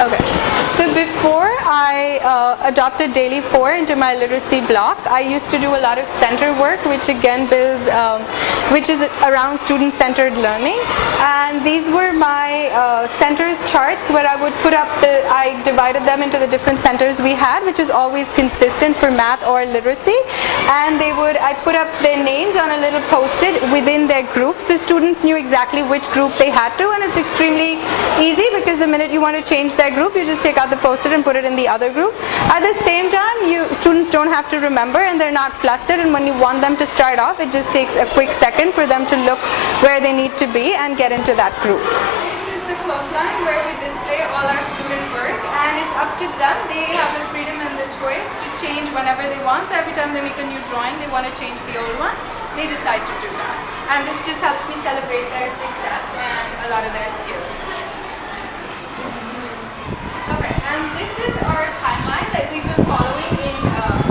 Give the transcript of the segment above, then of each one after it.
Okay. So before I adopted Daily 4 into my literacy block, I used to do a lot of center work, which again builds, which is around student-centered learning. And these were my centers charts where I would put up I divided them into the different centers we had, which was always consistent for math or literacy. And I put up their names on a little post-it within their group, so students knew exactly which group they had to, and it's extremely easy because the minute you want to change their group, you just take out the post-it and put it in the other group. At the same time, students don't have to remember, and they're not flustered, and when you want them to start off, it just takes a quick second for them to look where they need to be and get into that group. This is the clothesline where we display all our student work, and it's up to them. They have the freedom and the choice to change whenever they want. So every time they make a new drawing, they want to change the old one, they decide to do that. And this just helps me celebrate their success and a lot of their skills. Okay, and this is our timeline that we've been following in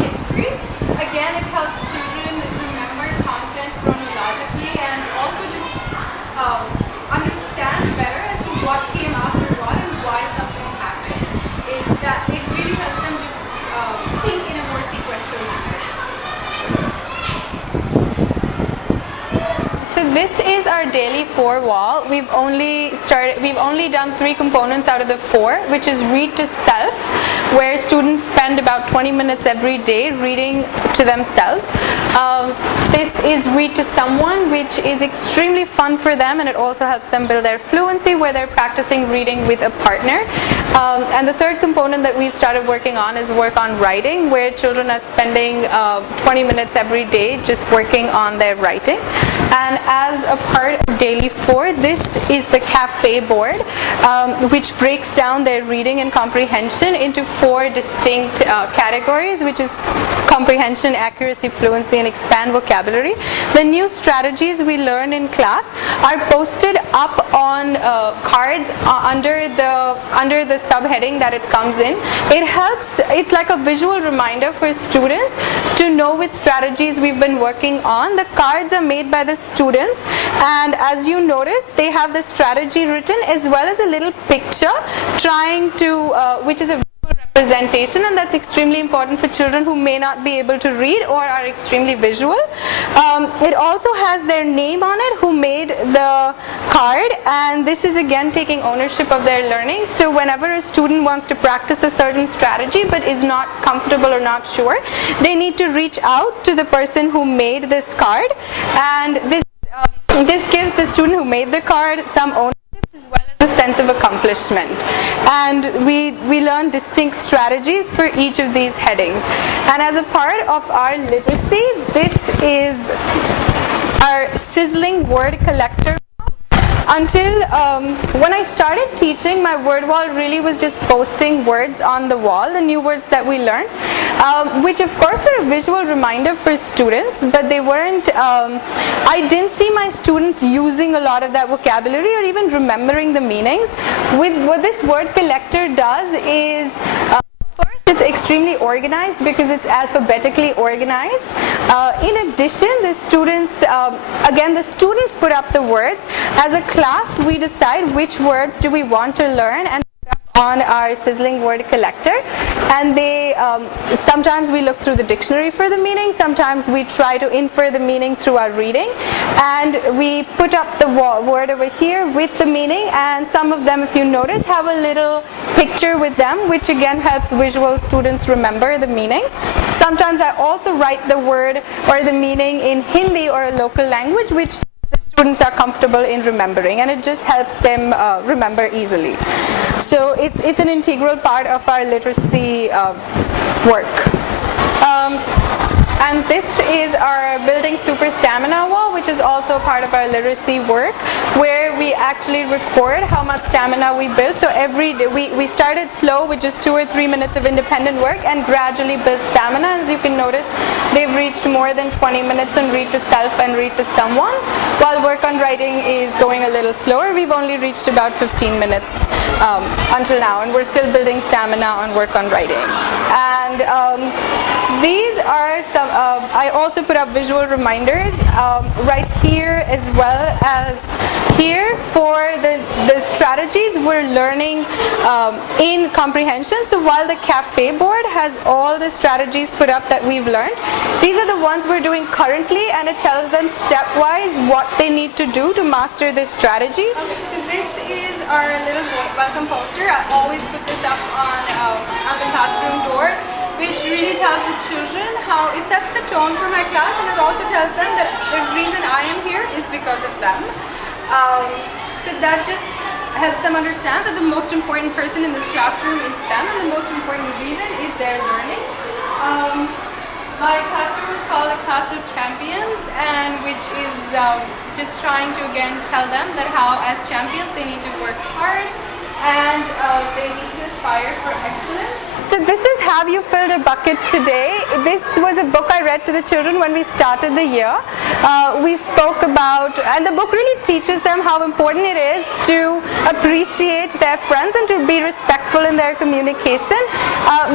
history. Again, it helps children remember content chronologically and also just understand better as to what came after what and why something happened. It really helps them just think in a more sequential manner. So this is our Daily 4 wall. We've only done 3 components out of the 4, which is read to self, where students spend about 20 minutes every day reading to themselves. This is read to someone, which is extremely fun for them, and it also helps them build their fluency, where they're practicing reading with a partner. And the third component that we've started working on is work on writing, where children are spending 20 minutes every day just working on their writing. And as a part of Daily 4, this is the cafe board, which breaks down their reading and comprehension into 4 distinct categories, which is comprehension, accuracy, fluency, and expand vocabulary. The new strategies we learn in class are posted up on cards under the subheading that it comes in. It's like a visual reminder for students to know which strategies we've been working on. The cards are made by the students, and as you notice, they have the strategy written as well as a little picture which is a representation, and that's extremely important for children who may not be able to read or are extremely visual. It also has their name on it, who made the card, and this is again taking ownership of their learning. So whenever a student wants to practice a certain strategy but is not comfortable or not sure, they need to reach out to the person who made this card, and this gives the student who made the card some ownership as well as a sense of accomplishment. And we learn distinct strategies for each of these headings. And as a part of our literacy, this is our Sizzling word collector. Until when I started teaching, my word wall really was just posting words on the wall, the new words that we learned, which of course were a visual reminder for students, but they weren't, I didn't see my students using a lot of that vocabulary or even remembering the meanings. What this word collector does is, first, it's extremely organized because it's alphabetically organized. In addition, the students put up the words. As a class, we decide which words do we want to learn and put up on our Sizzling word collector. And sometimes we look through the dictionary for the meaning, sometimes we try to infer the meaning through our reading, and we put up the word over here with the meaning, and some of them, if you notice, have a little picture with them, which again helps visual students remember the meaning. Sometimes I also write the word or the meaning in Hindi or a local language, which the students are comfortable in remembering, and it just helps them remember easily. So it's an integral part of our literacy work. And this is our Building Super Stamina wall, which is also part of our literacy work, where we actually record how much stamina we built. So every day we started slow with just 2 or 3 minutes of independent work and gradually built stamina. As you can notice, they've reached more than 20 minutes on read to self and read to someone, while work on writing is going a little slower. We've only reached about 15 minutes until now, and we're still building stamina on work on writing. And these these are some, I also put up visual reminders right here as well as here for the strategies we're learning in comprehension. So while the cafe board has all the strategies put up that we've learned, these are the ones we're doing currently, and it tells them stepwise what they need to do to master this strategy. Okay, so this is our little welcome poster. I always put this up on the classroom door, which really tells the children how it sets the tone for my class, and it also tells them that the reason I am here is because of them. So that just helps them understand that the most important person in this classroom is them, and the most important reason is their learning. My classroom is called the Class of Champions, and which is just trying to again tell them that how as champions they need to work hard and they need to aspire for excellence. So this is Have You Filled a Bucket Today? This was a book I read to the children when we started the year. We spoke about, and the book really teaches them how important it is to appreciate their friends and to be respectful in their communication.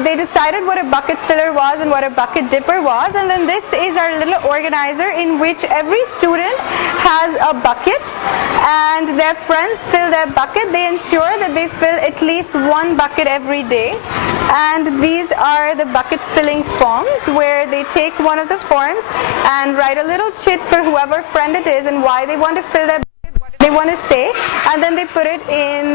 They decided what a bucket filler was and what a bucket dipper was, and then this is our little organizer in which every student has a bucket and their friends fill their bucket. They ensure that they fill at least one bucket every day. And these are the bucket filling forms where they take one of the forms and write a little chit for whoever friend it is and why they want to fill their bucket, what they want to say, and then they put it in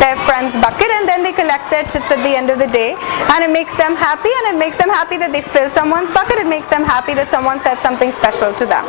their friend's bucket, and then they collect their chits at the end of the day, and it makes them happy, and it makes them happy that they fill someone's bucket. It makes them happy that someone said something special to them.